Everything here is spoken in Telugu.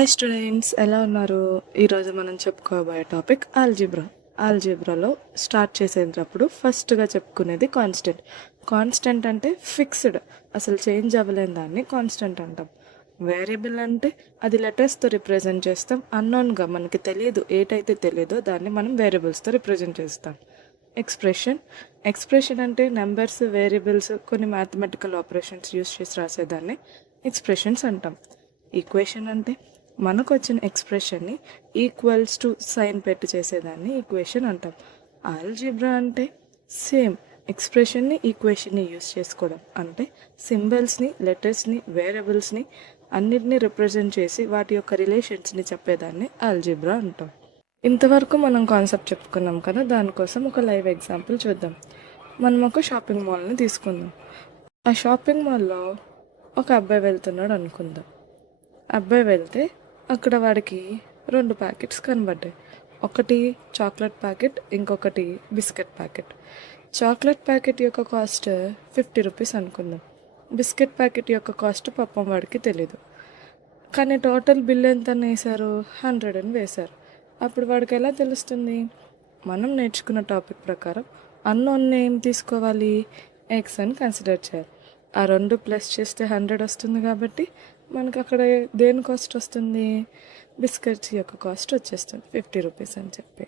హాయ్ స్టూడెంట్స్, ఎలా ఉన్నారు? ఈరోజు మనం చెప్పుకోబోయే టాపిక్ ఆల్జీబ్రా. ఆల్జీబ్రాలో స్టార్ట్ చేసేటప్పుడు ఫస్ట్గా చెప్పుకునేది కాన్స్టెంట్. కాన్స్టెంట్ అంటే ఫిక్స్డ్, అసలు చేంజ్ అవ్వలేని దాన్ని కాన్స్టెంట్ అంటాం. వేరియబుల్ అంటే అది లెటర్స్తో రిప్రజెంట్ చేస్తాం. అన్నోన్గా మనకి తెలియదు, ఏటైతే తెలియదో దాన్ని మనం వేరియబుల్స్తో రిప్రజెంట్ చేస్తాం. ఎక్స్ప్రెషన్ అంటే నెంబర్స్, వేరియబుల్స్, కొన్ని మ్యాథమెటికల్ ఆపరేషన్స్ యూస్ చేసి రాసేదాన్ని ఎక్స్ప్రెషన్స్ అంటాం. ఈక్వేషన్ అంటే మనకు వచ్చిన ఎక్స్ప్రెషన్ని ఈక్వల్స్ టు సైన్ పెట్టి చేసేదాన్ని ఈక్వేషన్ అంటాం. ఆల్జీబ్రా అంటే సేమ్ ఎక్స్ప్రెషన్ని, ఈక్వేషన్ని యూస్ చేసుకోవడం. అంటే సింబల్స్ని, లెటర్స్ని, వేరియబుల్స్ని అన్నిటినీ రిప్రజెంట్ చేసి వాటి యొక్క రిలేషన్స్ని చెప్పేదాన్ని ఆల్జీబ్రా అంటాం. ఇంతవరకు మనం కాన్సెప్ట్ చెప్పుకున్నాం కదా, దానికోసం ఒక లైవ్ ఎగ్జాంపుల్ చూద్దాం. మనం ఒక షాపింగ్ మాల్ని తీసుకుందాం. ఆ షాపింగ్ మాల్లో ఒక అబ్బాయి వెళ్తున్నాడు అనుకుందాం. అబ్బాయి వెళ్తే అక్కడ వాడికి 2 ప్యాకెట్స్ కనబడ్డాయి. ఒకటి చాక్లెట్ ప్యాకెట్, ఇంకొకటి బిస్కెట్ ప్యాకెట్. చాక్లెట్ ప్యాకెట్ యొక్క కాస్ట్ 50 రూపీస్ అనుకుందాం. బిస్కెట్ ప్యాకెట్ యొక్క కాస్ట్ పాపం వాడికి తెలీదు. కానీ టోటల్ బిల్ ఎంత వేశారు? 100 అని వేశారు. అప్పుడు వాడికి ఎలా తెలుస్తుంది? మనం నేర్చుకున్న టాపిక్ ప్రకారం అన్నోన్ ఏం తీసుకోవాలి? ఎక్స్ అని కన్సిడర్ చేయాలి. ఆ 2 ప్లస్ చేస్తే 100 వస్తుంది కాబట్టి మనకు అక్కడ దేని కాస్ట్ వస్తుంది? బిస్కెట్స్ యొక్క కాస్ట్ వచ్చేస్తుంది 50 రూపీస్ అని చెప్పి.